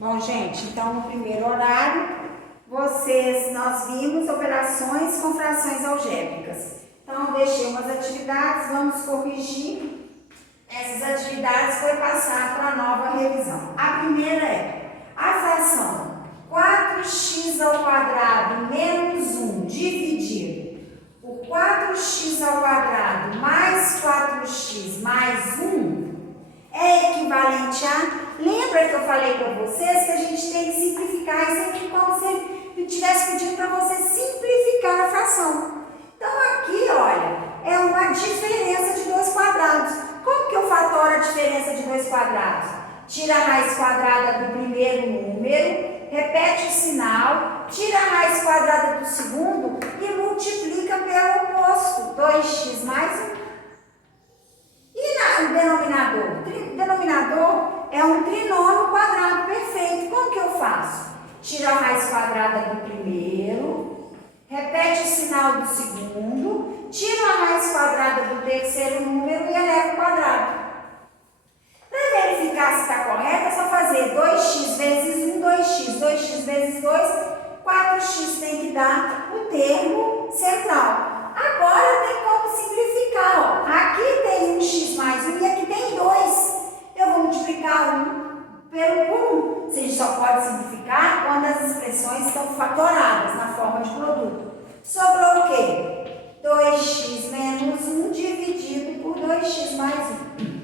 Bom, gente, então no primeiro horário, nós vimos operações com frações algébricas. Então, eu deixei umas atividades, vamos corrigir. Essas atividades foi passar para a nova revisão. A primeira é a fração 4x ao quadrado menos 1 dividido por 4x ao quadrado mais 4x mais 1 é equivalente a... Lembra que eu falei para vocês que a gente tem que simplificar isso aqui como se eu estivesse pedindo para você simplificar a fração. Então, aqui, olha, é uma diferença de 2 quadrados. Como que eu fatoro a diferença de 2 quadrados? Tira a raiz quadrada do primeiro número, repete o sinal, tira a raiz quadrada do segundo e multiplica pelo oposto, 2x mais 1. E no denominador? O denominador é um trinômio quadrado perfeito. Como que eu faço? Tira a raiz quadrada do primeiro, repete o sinal do segundo, tira a raiz quadrada do terceiro número e eleva o quadrado. Para verificar se está correto, é só fazer 2x vezes 1, 2x, 2x vezes 2, 4x tem que dar o termo central. Agora tem como simplificar, ó. Aqui tem 1x mais 1 e aqui tem 2. Eu vou multiplicar 1 por 1. A gente só pode simplificar quando as expressões estão fatoradas na forma de produto. Sobrou o quê? 2x menos 1 dividido por 2x mais 1.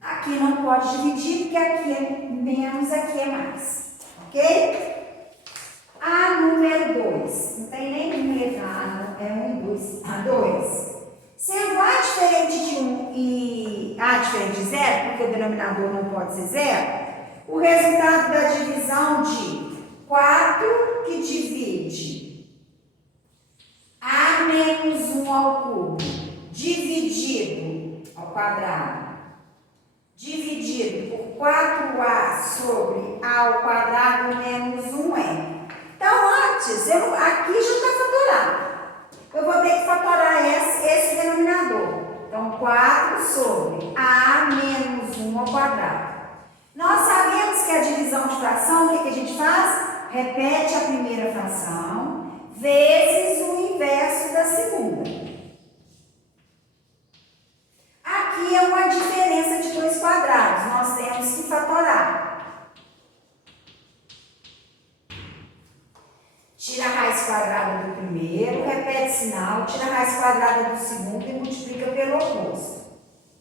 Aqui não pode dividir, porque aqui é menos, aqui é mais. Ok? A número 2. Não tem nem número errado, é 1 e 2. A 2. Sendo A diferente de 1 e A diferente de 0, porque o denominador não pode ser 0, o resultado da divisão de 4 que divide A menos 1 ao cubo, dividido ao quadrado, dividido por 4A sobre A ao quadrado menos 1 é. Então, antes, aqui já está fatorado. Eu vou ter que fatorar esse denominador. Então, 4 sobre A menos 1 ao quadrado. Nós sabemos que a divisão de fração, o que a gente faz? Repete a primeira fração vezes o inverso da segunda. Aqui é uma diferença de 2 quadrados. Nós temos que fatorar. Tira a raiz quadrada do primeiro, repete sinal, tira a raiz quadrada do segundo e multiplica pelo oposto.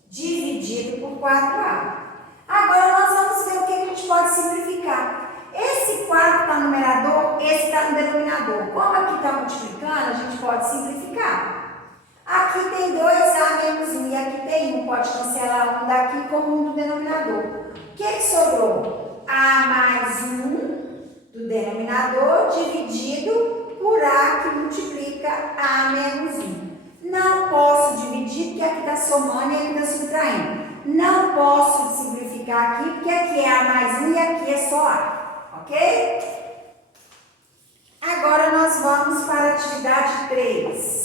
Dividido por 4A. Agora nós vamos ver o que a gente pode simplificar. Esse 4 está no numerador, esse está no denominador. Como aqui está multiplicando, a gente pode simplificar. Aqui tem 2A menos 1 e aqui tem 1. Pode cancelar um daqui com um do denominador. O que sobrou? A mais 1 do denominador dividido por A que multiplica A menos 1. Não posso dividir porque aqui está somando e aqui está subtraindo. Não posso simplificar aqui porque aqui é A mais 1 e aqui é só A. Ok? Agora nós vamos para a atividade 3.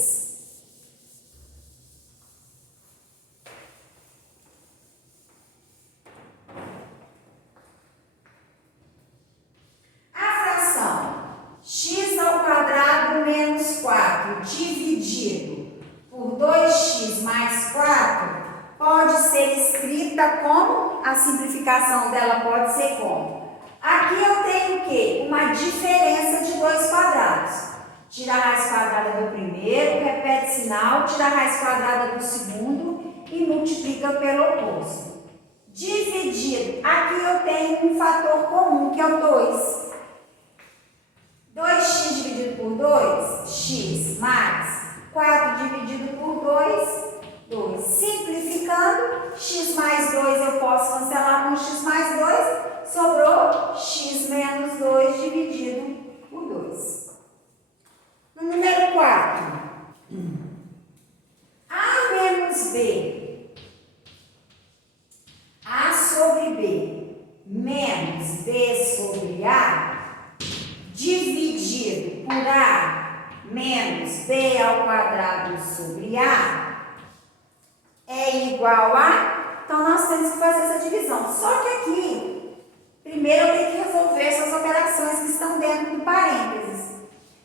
X ao quadrado menos 4 dividido por 2x mais 4 pode ser escrita como? A simplificação dela pode ser como? Aqui eu tenho o quê? Uma diferença de 2 quadrados. Tira a raiz quadrada do primeiro, repete sinal, tira a raiz quadrada do segundo e multiplica pelo oposto. Dividido. Aqui eu tenho um fator comum, que é o 2. 2x dividido por 2, x, mais 4 dividido por 2, 2. Simplificando, x mais 2 eu posso cancelar com x mais 2, sobrou x menos 2 dividido por 2. No número 4, A menos B, A sobre B, menos B sobre A, dividido por A menos B ao quadrado sobre A é igual a... Então, nós temos que fazer essa divisão. Só que aqui, primeiro eu tenho que resolver estão dentro do parênteses.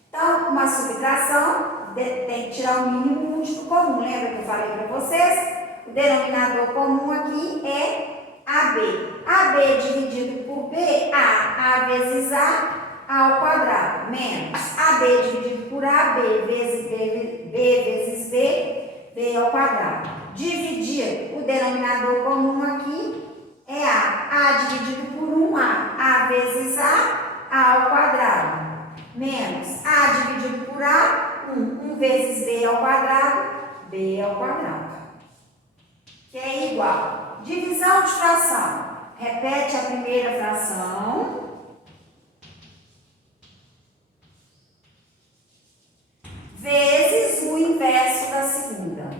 Então, uma subtração tem que tirar o mínimo múltiplo comum. Lembra que eu falei para vocês? O denominador comum aqui é AB. AB dividido por B, A vezes A ao quadrado, menos AB dividido por A, B vezes B ao quadrado. Dividir o denominador comum aqui é A dividido por 1A vezes A ao quadrado, menos A dividido por A, 1 vezes B ao quadrado, B ao quadrado, que é igual. Divisão de fração. Repete a primeira fração. Vezes o inverso da segunda.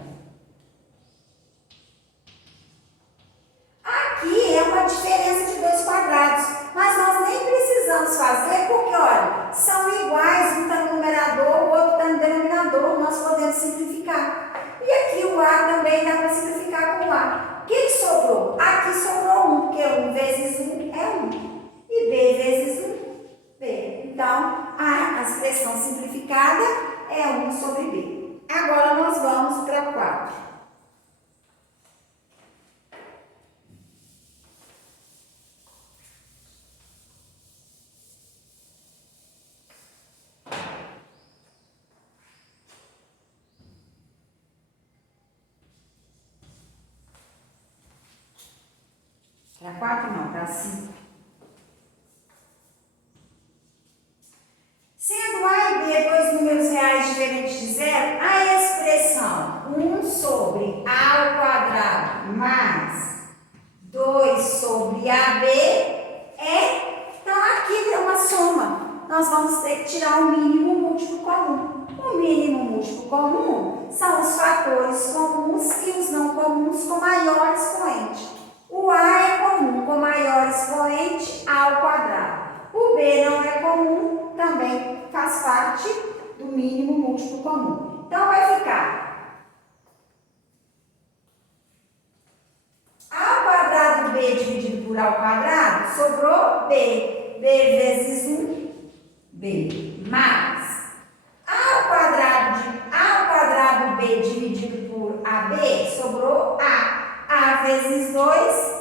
Aqui é uma diferença de 2 quadrados, mas nós nem precisamos fazer porque, olha, são iguais, um está no numerador, o outro está no denominador, nós podemos simplificar. E aqui o A também dá para simplificar com o A. O que sobrou? Aqui sobrou 1, porque 1 vezes 1 é 1. E B vezes 1, B. Então, a expressão simplificada é 1 sobre B. Agora nós vamos para 4. Para 4 não, para 5. Sendo A e B dois números reais diferentes de zero, a expressão 1 sobre A ao quadrado mais 2 sobre AB então aqui é uma soma. Nós vamos ter que tirar o mínimo múltiplo comum. O mínimo múltiplo comum são os fatores comuns e os não comuns com maior expoente. O A é comum com maior expoente A ao quadrado. O B não é comum, também faz parte do mínimo múltiplo comum. Então, vai ficar A ao quadrado B dividido por A ao quadrado, sobrou B. B vezes 1, B, mais A ao quadrado B dividido por AB, sobrou A vezes 2,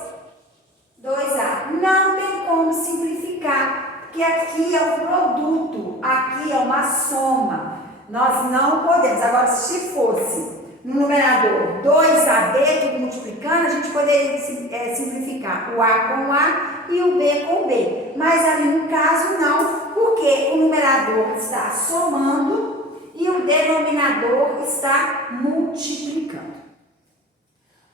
2A. Não tem como simplificar, porque aqui é o produto, aqui é uma soma. Nós não podemos. Agora, se fosse no numerador 2AB, tudo multiplicando, a gente poderia simplificar o A com A e o B com B. Mas ali no caso não, porque o numerador está somando e o denominador está multiplicando.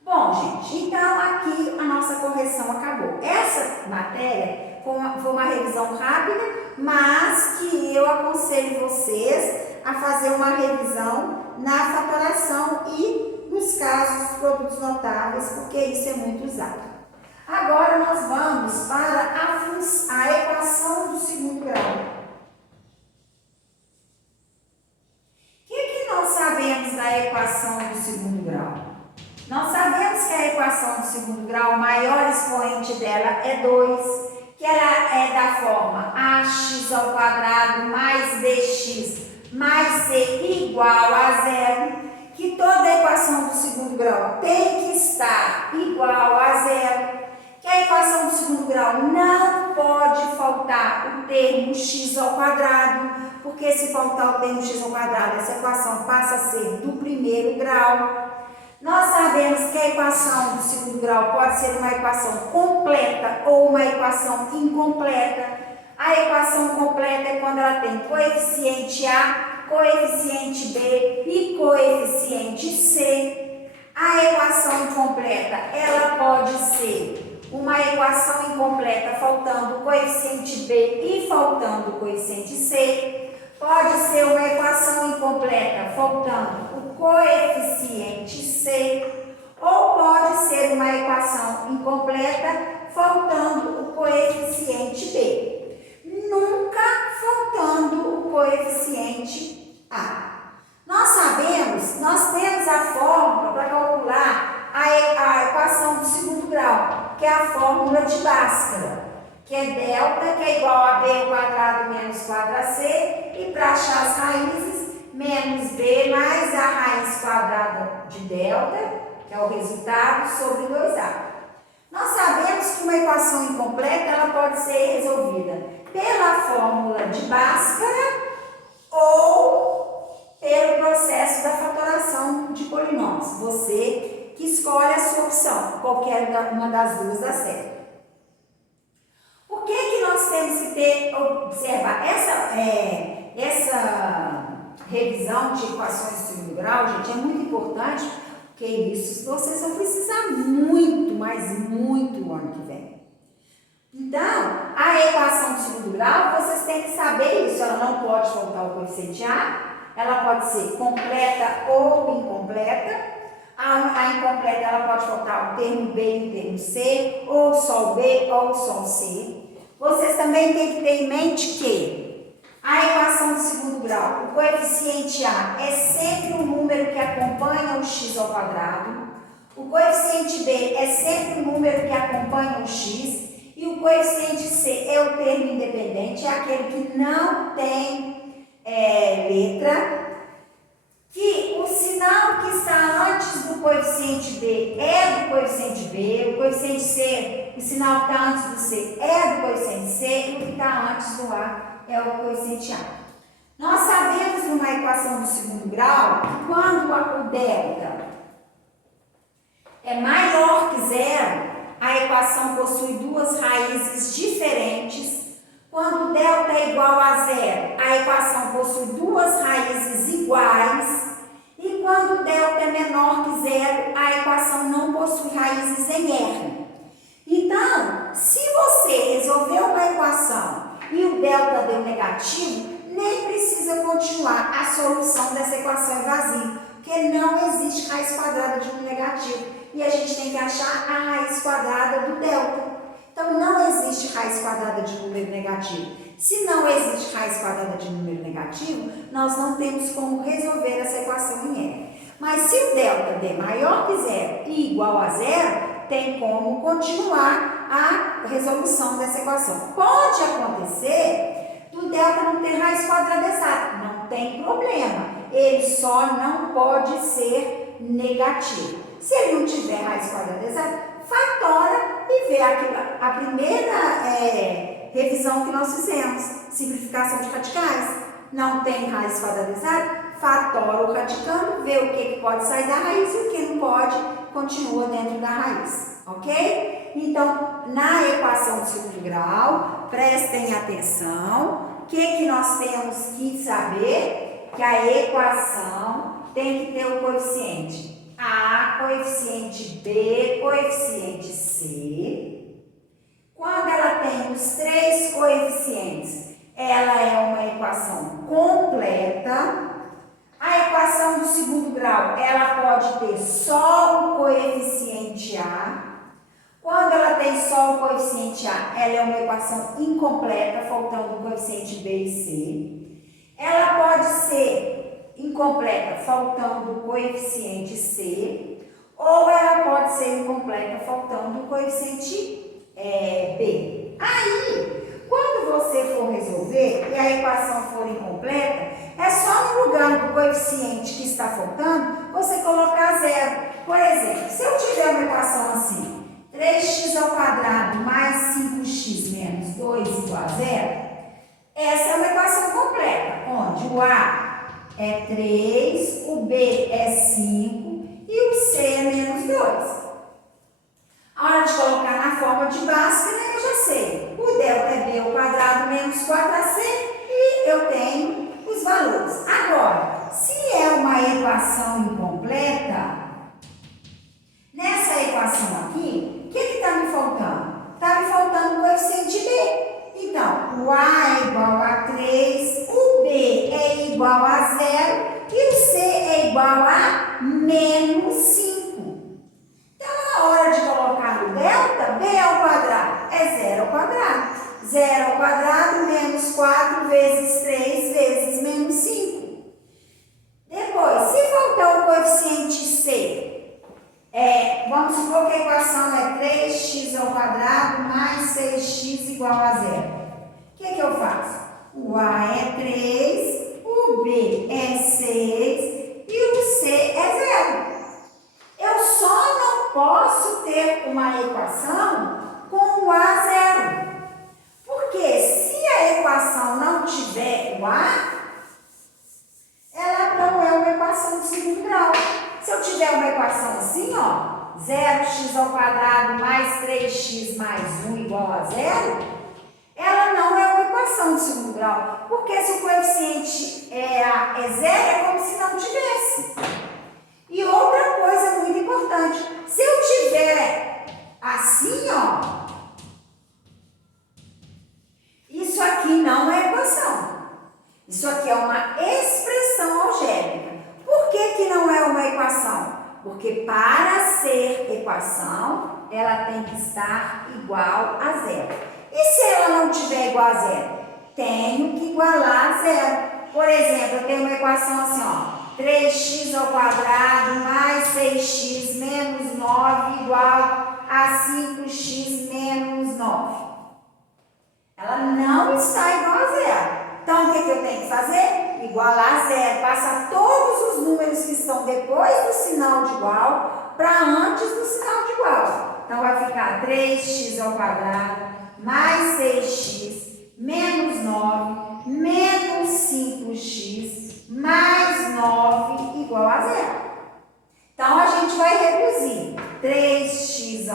Bom, gente, então aqui a nossa correção acabou. Essa matéria foi uma revisão rápida, mas que eu aconselho vocês a fazer uma revisão na fatoração e nos casos dos produtos notáveis, porque isso é muito usado. Agora nós vamos para a equação do segundo grau. O que nós sabemos da equação do segundo grau? Nós sabemos que a equação do segundo grau, o maior expoente dela é 2, que ela é da forma ax ao quadrado mais bx mais c igual a zero, que toda equação do segundo grau tem que estar igual a zero, que a equação do segundo grau não pode faltar o termo x ao quadrado, porque se faltar o termo x ao quadrado, essa equação passa a ser do primeiro grau. Nós sabemos que a equação do segundo grau pode ser uma equação completa ou uma equação incompleta. A equação completa é quando ela tem coeficiente A, coeficiente B e coeficiente C. A equação incompleta, ela pode ser uma equação incompleta faltando o coeficiente B e faltando o coeficiente C. Pode ser uma equação incompleta faltando o coeficiente C, ou pode ser uma equação incompleta faltando o coeficiente B. Nunca faltando o coeficiente A. Nós sabemos, nós temos a fórmula para calcular a equação do segundo grau, que é a fórmula de Bhaskara, que é delta que é igual a b ao quadrado menos 4ac, e para achar as raízes, menos b mais a raiz quadrada de delta, que é o resultado, sobre 2a. Nós sabemos que uma equação incompleta ela pode ser resolvida pela fórmula de Bhaskara ou pelo processo da fatoração de polinômios. Você que escolhe a sua opção, qualquer uma das duas dá certo. Por que nós temos que observar essa revisão de equações de segundo grau, gente, é muito importante, porque isso vocês vão precisar muito, mas muito o ano que vem. Então, a equação de segundo grau, vocês têm que saber isso, ela não pode faltar o coeficiente A, ela pode ser completa ou incompleta. A incompleta, ela pode faltar o termo B e o termo C, ou só o B ou só o C. Vocês também têm que ter em mente que a equação de segundo grau, o coeficiente A é sempre um número que acompanha o x ao quadrado, o coeficiente B é sempre um número que acompanha o x, e o coeficiente C é o termo independente, é aquele que não tem letra, que o sinal que está antes do coeficiente B é do coeficiente B, o coeficiente C, o sinal que está antes do C é do coeficiente C, e o que está antes do A é o coeficiente A. Nós sabemos numa equação do segundo grau que quando o delta é maior que zero, a equação possui duas raízes diferentes. Quando delta é igual a zero, a equação possui duas raízes iguais. E quando delta é menor que zero, a equação não possui raízes em R. Então, se você resolver uma equação e o delta deu negativo, nem precisa continuar. A solução dessa equação é vazia, porque não existe raiz quadrada de um negativo. E a gente tem que achar a raiz quadrada do delta. Então, não existe raiz quadrada de número negativo. Se não existe raiz quadrada de número negativo, nós não temos como resolver essa equação em R. Mas se o delta der maior que zero e igual a zero, tem como continuar a resolução dessa equação. Pode acontecer do delta não ter raiz quadrada exata, não tem problema. Ele só não pode ser negativo. Se ele não tiver raiz quadrada exata, fatora e vê a primeira revisão que nós fizemos, simplificação de radicais. Não tem raiz quadrada exata, fatora o radicando, vê o que pode sair da raiz e o que não pode, continua dentro da raiz, ok? Então, na equação de segundo grau, prestem atenção, o que nós temos que saber? Que a equação tem que ter o coeficiente A, coeficiente B, coeficiente C. Quando ela tem os três coeficientes, ela é uma equação completa. A equação do segundo grau, ela pode ter só o coeficiente A. Quando ela tem só o coeficiente A, ela é uma equação incompleta, faltando o coeficiente B e C. Ela pode ser incompleta, faltando o coeficiente C, ou ela pode ser incompleta, faltando o coeficiente B. Aí, quando você for resolver e a equação for incompleta, é só no lugar do coeficiente que está faltando, você colocar zero. Por exemplo, se eu tiver uma equação assim, 3x ao quadrado mais 5x menos 2 igual a zero, essa é uma equação completa, onde o A é 3, o B é 5 e o C é menos 2. A hora de colocar na forma de Bhaskara, eu já sei. O delta é B ao quadrado menos 4ac e eu tenho os valores. Agora, se é uma equação incompleta, nessa equação aqui, o que está me faltando? Está me faltando o coeficiente B. Então, o A é igual a 3, o B é igual a 0 e o C é igual a menos 5. Então, na hora de colocar no delta, B ao quadrado é 0 ao quadrado. 0 ao quadrado menos 4 vezes 3 vezes menos 5. Depois, se faltar o coeficiente C, vamos supor que a equação é 3x ao quadrado mais 6x igual a 0. o A é 3, o B é 6 e o C é 0. Eu só não posso ter uma equação com o A 0. Porque se a equação não tiver o A, ela não é uma equação de segundo grau. Se eu tiver uma equação assim, ó, 0x² mais 3x mais 1 igual a 0, ela não é uma equação de segundo grau. Porque se o coeficiente é 0, é como se não tivesse. E outra coisa muito importante, se eu tiver assim, ó, isso aqui não é equação. Isso aqui é uma expressão algébrica. Por que que não é uma equação? Porque para ser equação, ela tem que estar igual a 0. E se ela não tiver igual a 0? Tenho que igualar a 0. Por exemplo, eu tenho uma equação assim, ó. 3x² mais 6x menos 9 igual a 5x menos 9. Ela não está igual a 0. Então, o que eu tenho que fazer? Igualar a 0. Passar todos os números que estão depois do sinal de igual para antes do sinal de igual. Então, vai ficar 3x² mais 6x menos 9 menos 5x mais 9 igual a 0. Então, a gente vai reduzir 3x²,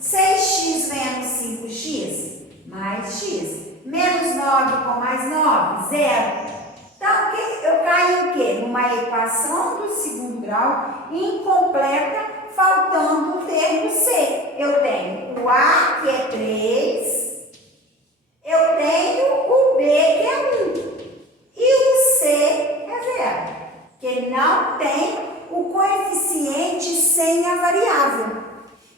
6x menos 5x, mais x. Menos 9 com mais 9, 0. Então, eu caí o quê? Numa equação do segundo grau incompleta, faltando o termo C. Eu tenho o A, que é 3. Eu tenho o B, que é 1. E o C é 0. Que não tem o coeficiente sem a variável.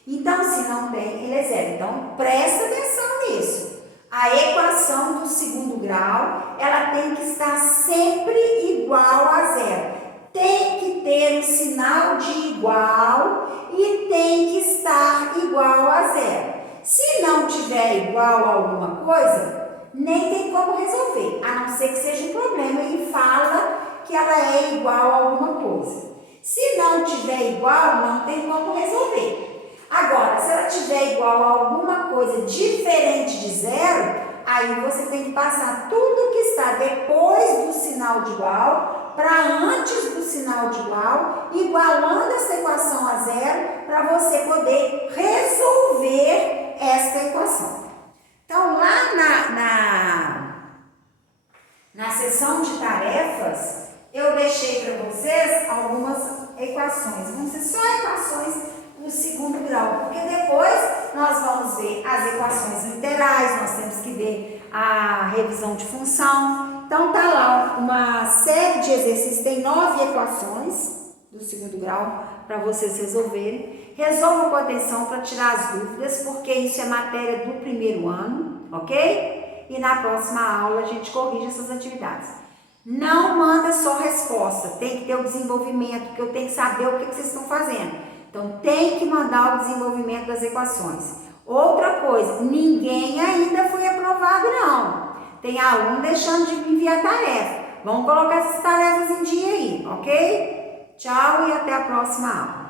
Então, se não tem, ele é 0. Então, presta atenção nisso. A equação do segundo grau, ela tem que estar sempre igual a 0. Tem que ter o sinal de igual e tem que estar igual a 0. Se não tiver igual a alguma coisa, nem tem como resolver, a não ser que seja um problema e fala que ela é igual a alguma coisa. Se não tiver igual, não tem como resolver. Agora, se ela tiver igual a alguma coisa diferente de 0, aí você tem que passar tudo que está depois do sinal de igual para antes do sinal de igual, igualando essa equação a 0 para você poder resolver esta equação. Então, lá na seção de tarefas, eu deixei para vocês algumas equações. Vão ser só equações do segundo grau, porque depois nós vamos ver as equações literais, nós temos que ver a revisão de função. Então, tá lá uma série de exercícios, tem 9 equações do segundo grau para vocês resolverem. Resolvam com atenção para tirar as dúvidas, porque isso é matéria do primeiro ano, ok? E na próxima aula a gente corrige essas atividades. Não manda só resposta, tem que ter o desenvolvimento, porque eu tenho que saber o que vocês estão fazendo. Então, tem que mandar o desenvolvimento das equações. Outra coisa, ninguém ainda foi aprovado, não. Tem aluno deixando de enviar tarefa. Vamos colocar essas tarefas em dia aí, ok? Tchau e até a próxima aula.